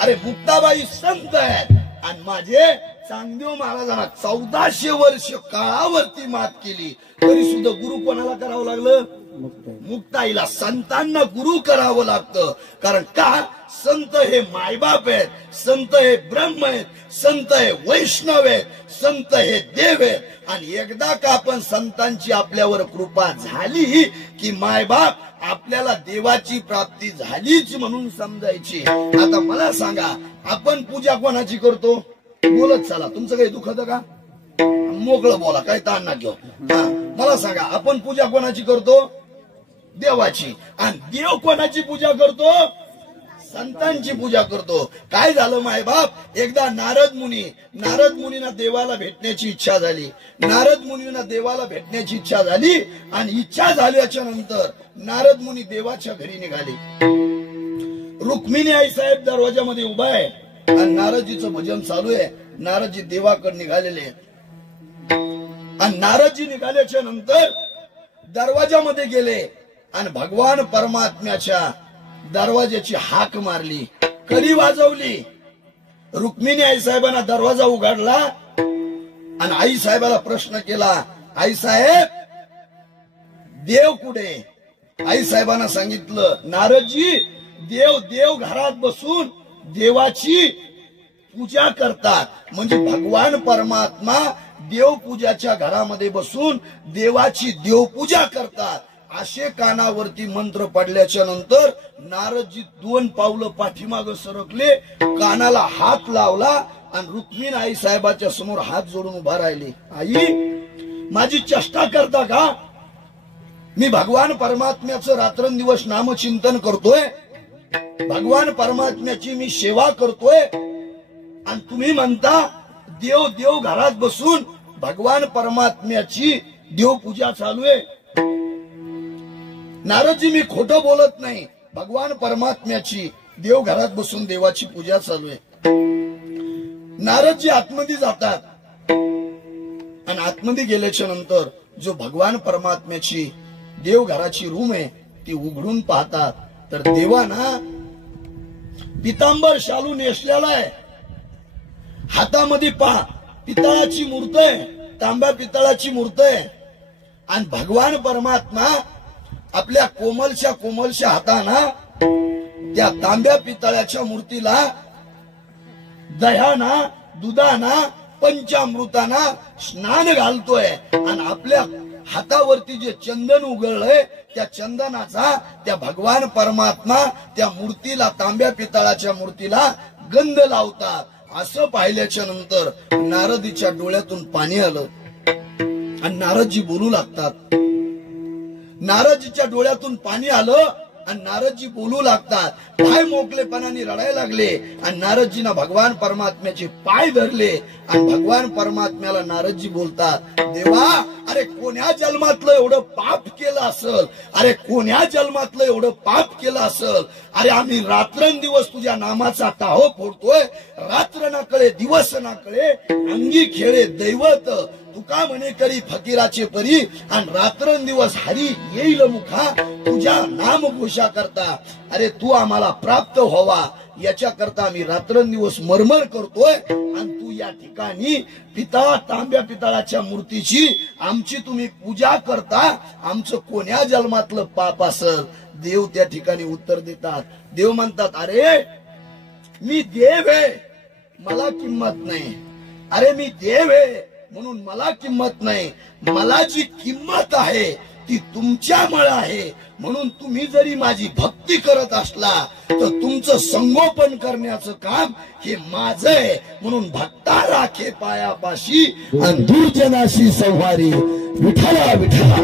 अरे मुक्ताबाई संत आहेत आणि माझे चांगदेव महाराजांना 1400 वर्ष काळावरती मात केली, तरी सुद्धा गुरु कोणाला करावं लागलं? मुक्ताईला. संतांना गुरु करावं लागतं. कारण का? संत हे मायबाप आहेत, संत हे ब्रह्म आहेत, संत हे वैष्णव आहेत, संत हे देव आहेत. आणि एकदा का आपण संतांची आपल्यावर कृपा झाली की मायबाप आपल्याला देवाची प्राप्ती झालीच म्हणून समजायची. आता मला सांगा, आपण पूजा कोणाची करतो? बोलत चला, तुमचं काही दुखत का? मोकळं बोला, काही ताण ना घेऊ. मला सांगा, आपण पूजा कोणाची करतो? देवाची. आणि देव कोणाची पूजा करतो? संतांची पूजा करतो. काय झालं मायबाप, एकदा नारद मुनींना देवाला भेटण्याची इच्छा झाली. नारद मुनींना देवाला भेटण्याची इच्छा झाली आणि इच्छा झाल्याच्या नंतर नारद मुनी देवाच्या घरी निघाले. रुक्मिणी आई साहेब दरवाजामध्ये उभा आहे आणि नारदजीचं भजन चालू आहे. नारदजी देवाकडे निघालेले आणि नारदजी निघाल्याच्या नंतर दरवाजामध्ये गेले आणि भगवान परमात्म्याच्या दरवाजाची हाक मारली, कडी वाजवली. रुक्मिणी आई साहेबांना दरवाजा उघडला आणि आई साहेबाला प्रश्न केला, आई साहेब देव कुठे? आई साहेबांना सांगितलं, नारदजी देव घरात बसून देवाची पूजा करतात. म्हणजे भगवान परमात्मा देवपूजाच्या घरामध्ये बसून देवाची देवपूजा करतात. असे कानावरती मंत्र पडल्याच्या नंतर नारदजी 2 पावलं पाठीमागं सरकले, कानाला हात लावला आणि रुक्मिणी आई साहेबाच्या समोर हात जोडून उभा राहिले. आई, माझी चेष्टा करता का? मी भगवान परमात्म्याचं रात्रंदिवस नामचिंतन करतोय, भगवान परमात्म्याची मी सेवा करतोय आणि तुम्ही म्हणता देव घरात बसून भगवान परमात्म्याची देवपूजा चालू आहे. नारदजी, मी खोटं बोलत नाही, भगवान परमात्म्याची देव घरात बसून देवाची पूजा चालू आहे. नारदजी आतमध्ये जातात आणि आतमध्ये गेल्याच्या नंतर जो भगवान परमात्म्याची देव घराची रूम आहे ती उघडून पाहतात, तर देवाना पितांबर शालू नेसलेला आहे. हातामध्ये पितळाची मूर्त आहे, तांब्या पितळाची मूर्त आहे आणि भगवान परमात्मा आपल्या कोमलच्या हाताना त्या तांब्या पितळाच्या मूर्तीला दह्याना, दुधाना, पंचामृताना स्नान घालतोय आणि आपल्या हातावरती जे चंदन उघडलंय त्या चंदनाचा त्या भगवान परमात्मा त्या मूर्तीला, तांब्या पितळाच्या मूर्तीला गंध लावतात. असं पाहिल्याच्या नंतर नारदीच्या डोळ्यातून पाणी आलं आणि नारदजी बोलू लागतात. नारदजीच्या डोळ्यातून पाणी आलं आणि नारदजी बोलू लागतात. पाय मोकलेपणाने रडायला लागले आणि नारदजींना भगवान परमात्म्याचे पाय धरले आणि भगवान परमात्म्याला नारदजी बोलतात, देवा, अरे कोण्या जन्मातलं एवढं पाप केलं असल? अरे कोण्या जन्मातलं एवढं पाप केलं असल? अरे आम्ही रात्रंदिवस तुझ्या नामाचा टाहो फोडतोय, रात्र ना कळे दिवस ना कळे, अंगी खेळे दैवत, तुका म्हणे करी फकीराचे परी, आणि रात्रंदिवस हरी येईल मुखा तुझ्या नाम घोषा करता. अरे तू आम्हाला प्राप्त व्हावा याच्या करता आम्ही रात्रंदिवस मरमर करतोय आणि तू या ठिकाणी तांब्या पितळाच्या मूर्तीची आमची तुम्ही पूजा करता, आमचं कोण्या जन्मातलं पाप असल? देव त्या ठिकाणी उत्तर देतात. देव म्हणतात, अरे मी देव आहे, मला किंमत नाही. अरे मी देव आहे म्हणून मला किंमत नाही. मला जी किंमत आहे ती तुमच्यामुळे आहे. म्हणून तुम्ही जरी माझी भक्ती करत असला तर तुमचं संगोपन करण्याचं काम हे माझं आहे. म्हणून भक्ता राखे पायापाशी आणि दुर्जनाशी संवारी. विठ्ठला विठ्ठला.